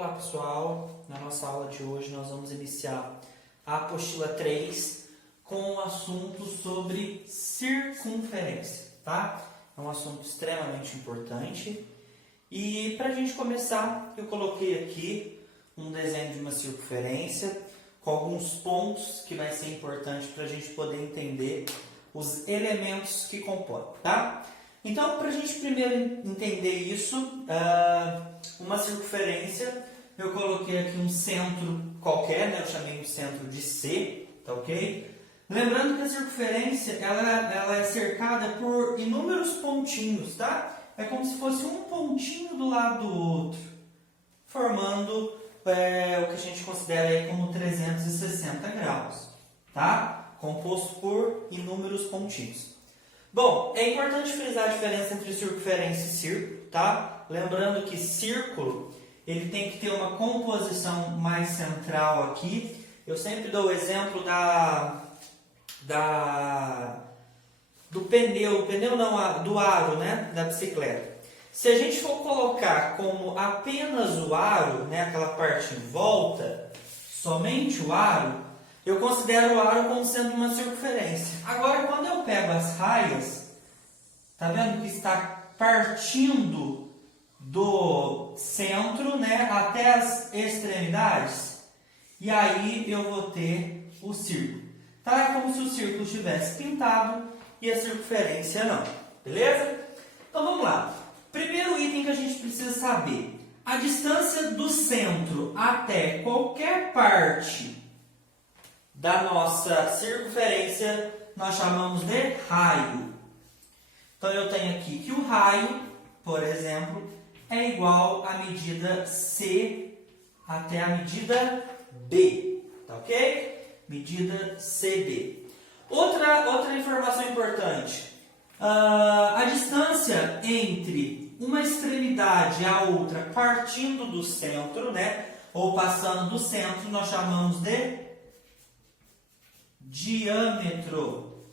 Olá pessoal, na nossa aula de hoje nós vamos iniciar a apostila 3 com um assunto sobre circunferência, tá? É um assunto extremamente importante e para a gente começar eu coloquei aqui um desenho de uma circunferência com alguns pontos que vai ser importante para a gente poder entender os elementos que compõem, tá? Então, para a gente primeiro entender isso, uma circunferência, eu coloquei aqui um centro qualquer, né? Eu chamei o centro de C, tá ok? Lembrando que a circunferência ela é cercada por inúmeros pontinhos, tá? É como se fosse um pontinho do lado do outro, formando o que a gente considera aí como 360 graus, tá? Composto por inúmeros pontinhos. Bom, é importante frisar a diferença entre circunferência e círculo, tá? Lembrando que círculo, ele tem que ter uma composição mais central aqui. Eu sempre dou o exemplo do aro, né, da bicicleta. Se a gente for colocar como apenas o aro, né, aquela parte em volta, somente o aro, eu considero o aro como sendo uma circunferência. Agora, quando eu pego as raias, tá vendo que está partindo do centro, né, até as extremidades? E aí eu vou ter o círculo. Tá? É como se o círculo estivesse pintado e a circunferência não. Beleza? Então vamos lá. Primeiro item que a gente precisa saber. A distância do centro até qualquer parte da nossa circunferência nós chamamos de raio. Então eu tenho aqui que o raio, por exemplo, é igual à medida C até a medida B, tá ok? Medida CB. Outra informação importante, a distância entre uma extremidade e a outra partindo do centro, né, ou passando do centro, nós chamamos de diâmetro,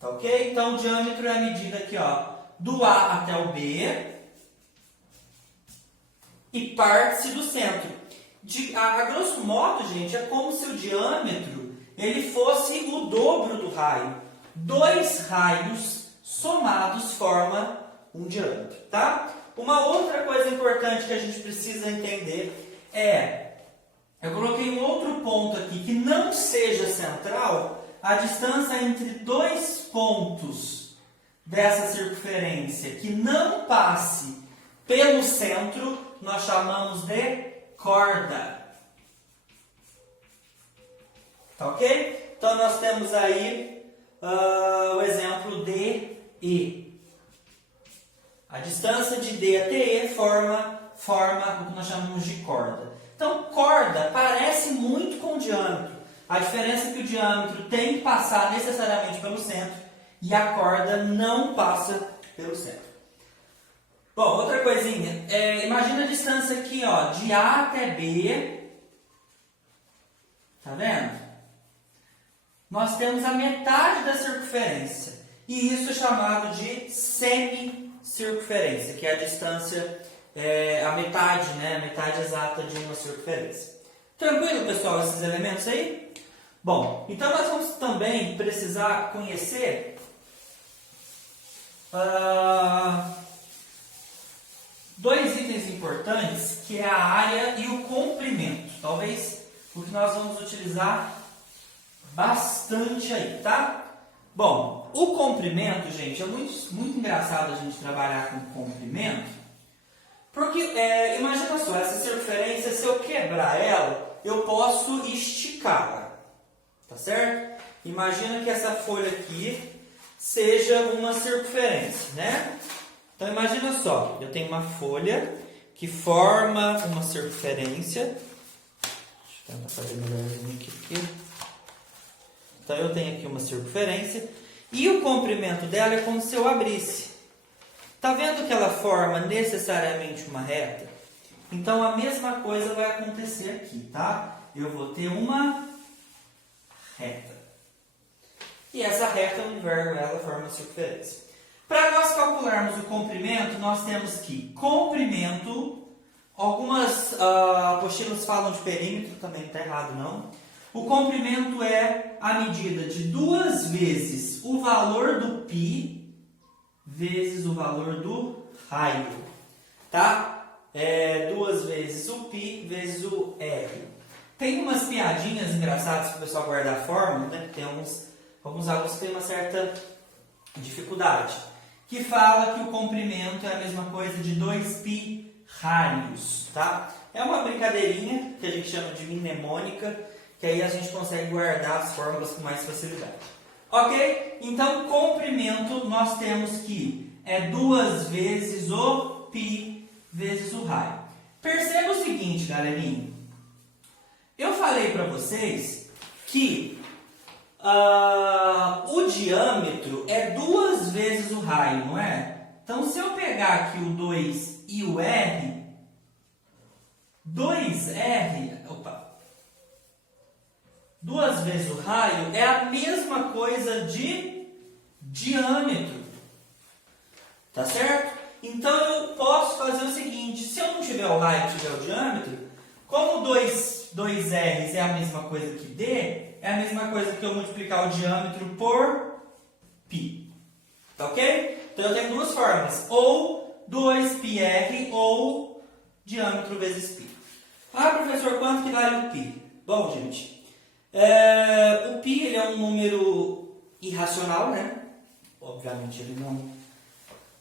tá ok? Então, o diâmetro é a medida aqui, ó, do A até o B e parte-se do centro. A grosso modo, gente, é como se o diâmetro ele fosse o dobro do raio. Dois raios somados formam um diâmetro, tá? Uma outra coisa importante que a gente precisa entender eu coloquei um outro ponto aqui que não seja central, a distância entre dois pontos dessa circunferência que não passe pelo centro, nós chamamos de corda. Tá ok? Então nós temos aí o exemplo de E. A distância de D até E forma o que nós chamamos de corda. Então, corda parece muito com o diâmetro. A diferença é que o diâmetro tem que passar necessariamente pelo centro e a corda não passa pelo centro. Bom, outra coisinha. Imagina a distância aqui, ó, de A até B. Tá vendo? Nós temos a metade da circunferência. E isso é chamado de semicircunferência, que é a distância... a metade, né? A metade exata de uma circunferência. Tranquilo, pessoal, esses elementos aí? Bom, então nós vamos também precisar conhecer dois itens importantes, que é a área e o comprimento. Talvez o que nós vamos utilizar bastante aí, tá? Bom, o comprimento, gente, é muito engraçado a gente trabalhar com comprimento. Porque, imagina só, essa circunferência, se eu quebrar ela, eu posso esticá-la, tá certo? Imagina que essa folha aqui seja uma circunferência, né? Então, imagina só, eu tenho uma folha que forma uma circunferência. Deixa eu tentar fazer melhorzinho aqui. Então, eu tenho aqui uma circunferência e o comprimento dela é como se eu abrisse. Está vendo que ela forma necessariamente uma reta? Então, a mesma coisa vai acontecer aqui, tá? Eu vou ter uma reta. E essa reta, eu inverno ela, forma uma circunferência. Para nós calcularmos o comprimento, nós temos que comprimento Algumas apostilas falam de perímetro, também não está errado não. O comprimento é a medida de 2 vezes o valor do π vezes o valor do raio, tá? 2 vezes o π vezes o r. Tem umas piadinhas engraçadas para o pessoal guardar a fórmula, né? Tem alguns alunos que têm uma certa dificuldade, que fala que o comprimento é a mesma coisa de 2π raios, tá? É uma brincadeirinha que a gente chama de mnemônica, que aí a gente consegue guardar as fórmulas com mais facilidade. Ok? Então, comprimento, nós temos que é 2 vezes o π vezes o raio. Perceba o seguinte, galerinha. Eu falei para vocês que o diâmetro é 2 vezes o raio, não é? Então, se eu pegar aqui o 2 e o r, 2 vezes o raio é a mesma coisa de diâmetro. Tá certo? Então, eu posso fazer o seguinte, se eu não tiver o raio e tiver o diâmetro, como 2 R's é a mesma coisa que D, é a mesma coisa que eu multiplicar o diâmetro por π. Tá ok? Então, eu tenho duas fórmulas, ou 2πr ou diâmetro vezes π. Ah, professor, quanto que vale o π? Bom, gente, o π ele é um número irracional, né? Obviamente, ele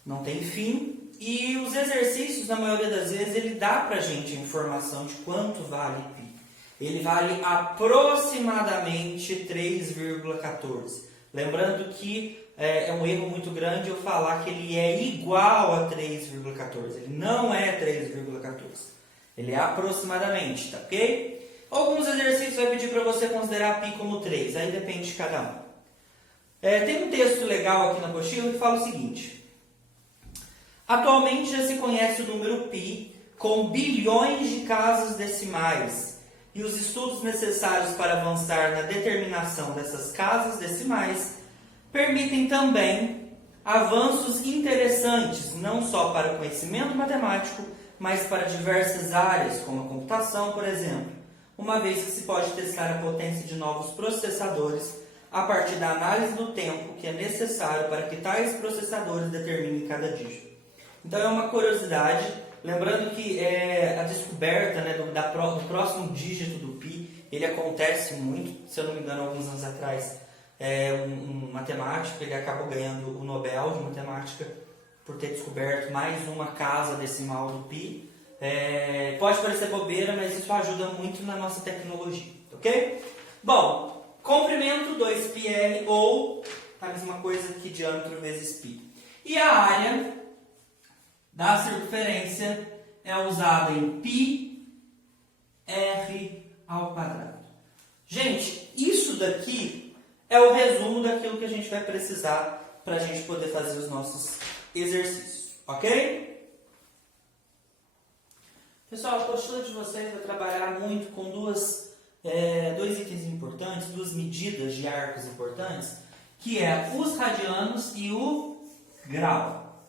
não tem fim. E os exercícios, na maioria das vezes, ele dá pra gente a informação de quanto vale π. Ele vale aproximadamente 3,14. Lembrando que é um erro muito grande eu falar que ele é igual a 3,14. Ele não é 3,14. Ele é aproximadamente, tá ok? Alguns exercícios vai pedir para você considerar π como 3. Aí depende de cada um. Tem um texto legal aqui na apostila que fala o seguinte. Atualmente já se conhece o número π com bilhões de casas decimais. E os estudos necessários para avançar na determinação dessas casas decimais permitem também avanços interessantes, não só para o conhecimento matemático, mas para diversas áreas, como a computação, por exemplo, uma vez que se pode testar a potência de novos processadores a partir da análise do tempo que é necessário para que tais processadores determinem cada dígito. Então é uma curiosidade, lembrando que a descoberta, né, do próximo dígito do π, ele acontece muito, se eu não me engano, alguns anos atrás, um matemático, ele acabou ganhando o Nobel de Matemática por ter descoberto mais uma casa decimal do π. Pode parecer bobeira, mas isso ajuda muito na nossa tecnologia, ok? Bom, comprimento 2πr ou a mesma coisa que diâmetro vezes π. E a área da circunferência é usada em πr ao quadrado. Gente, isso daqui é o resumo daquilo que a gente vai precisar para a gente poder fazer os nossos exercícios, ok? Pessoal, a apostila de vocês vai trabalhar muito com dois itens importantes, duas medidas de arcos importantes, que é os radianos e o grau.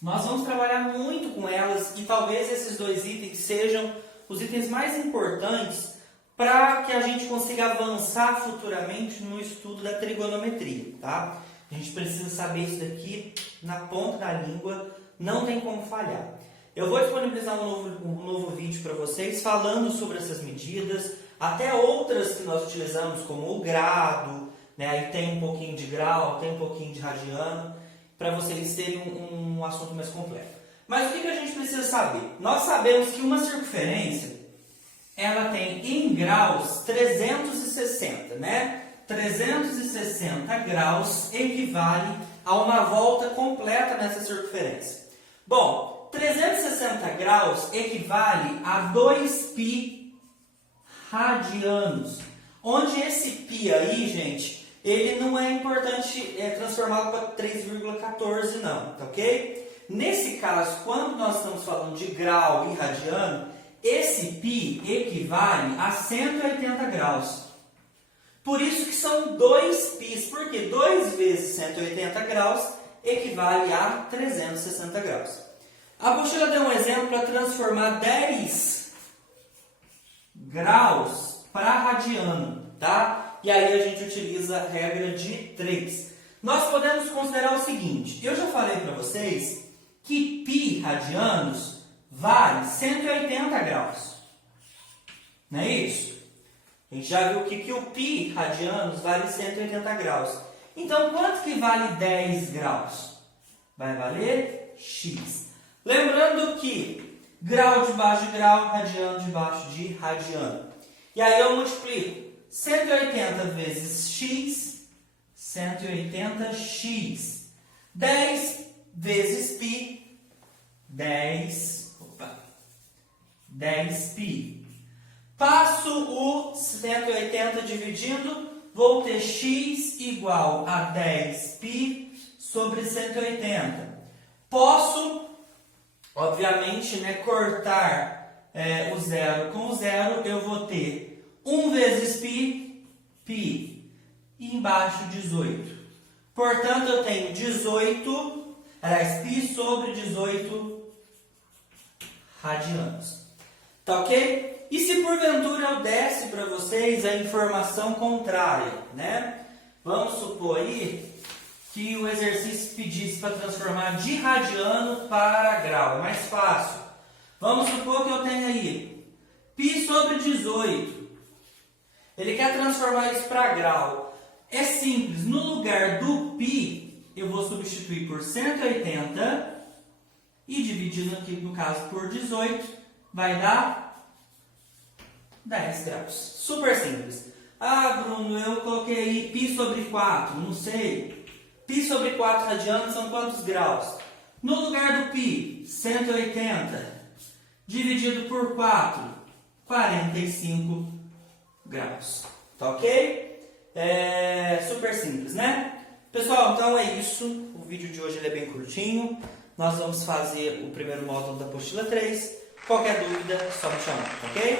Nós vamos trabalhar muito com elas e talvez esses dois itens sejam os itens mais importantes para que a gente consiga avançar futuramente no estudo da trigonometria, tá? A gente precisa saber isso daqui na ponta da língua, não tem como falhar. Eu vou disponibilizar um novo vídeo para vocês falando sobre essas medidas, até outras que nós utilizamos como o grado, né? Aí tem um pouquinho de grau, tem um pouquinho de radiano, para vocês terem um assunto mais completo. Mas o que a gente precisa saber? Nós sabemos que uma circunferência, ela tem em graus 360, né? 360 graus equivale a uma volta completa nessa circunferência. Bom, 360 graus equivale a 2π radianos. Onde esse π aí, gente, ele não é importante transformá-lo para 3,14 não, tá ok? Nesse caso, quando nós estamos falando de grau e radiano, esse π equivale a 180 graus. Por isso que são 2 πs, porque 2 vezes 180 graus equivale a 360 graus. A apostila deu um exemplo para transformar 10 graus para radiano, tá? E aí a gente utiliza a regra de 3. Nós podemos considerar o seguinte, eu já falei para vocês que π radianos vale 180 graus. Não é isso? A gente já viu que o π radianos vale 180 graus. Então, quanto que vale 10 graus? Vai valer x. Lembrando que grau debaixo de grau, radiano debaixo de radiano. E aí eu multiplico 180 vezes x, 180x. 10 vezes π, 10π. Passo o 180 dividindo, vou ter x igual a 10π sobre 180. Posso, obviamente, cortar o zero com o zero, eu vou ter 1 vezes π, e embaixo 18. Portanto, eu tenho 18, π sobre 18 radianos. Tá ok? E se porventura eu desse para vocês a informação contrária, né? Vamos supor aí que o exercício pedisse para transformar de radiano para grau. É mais fácil. Vamos supor que eu tenho aí π sobre 18. Ele quer transformar isso para grau. É simples. No lugar do π, eu vou substituir por 180 e dividindo aqui, no caso, por 18, vai dar 10 graus. Super simples. Ah, Bruno, eu coloquei aí π sobre 4. Não sei. π sobre 4 radianos são quantos graus? No lugar do π, 180, dividido por 4, 45 graus. Tá ok? Super simples, né? Pessoal, então é isso. O vídeo de hoje ele é bem curtinho. Nós vamos fazer o primeiro módulo da apostila 3. Qualquer dúvida, só me chamar, ok?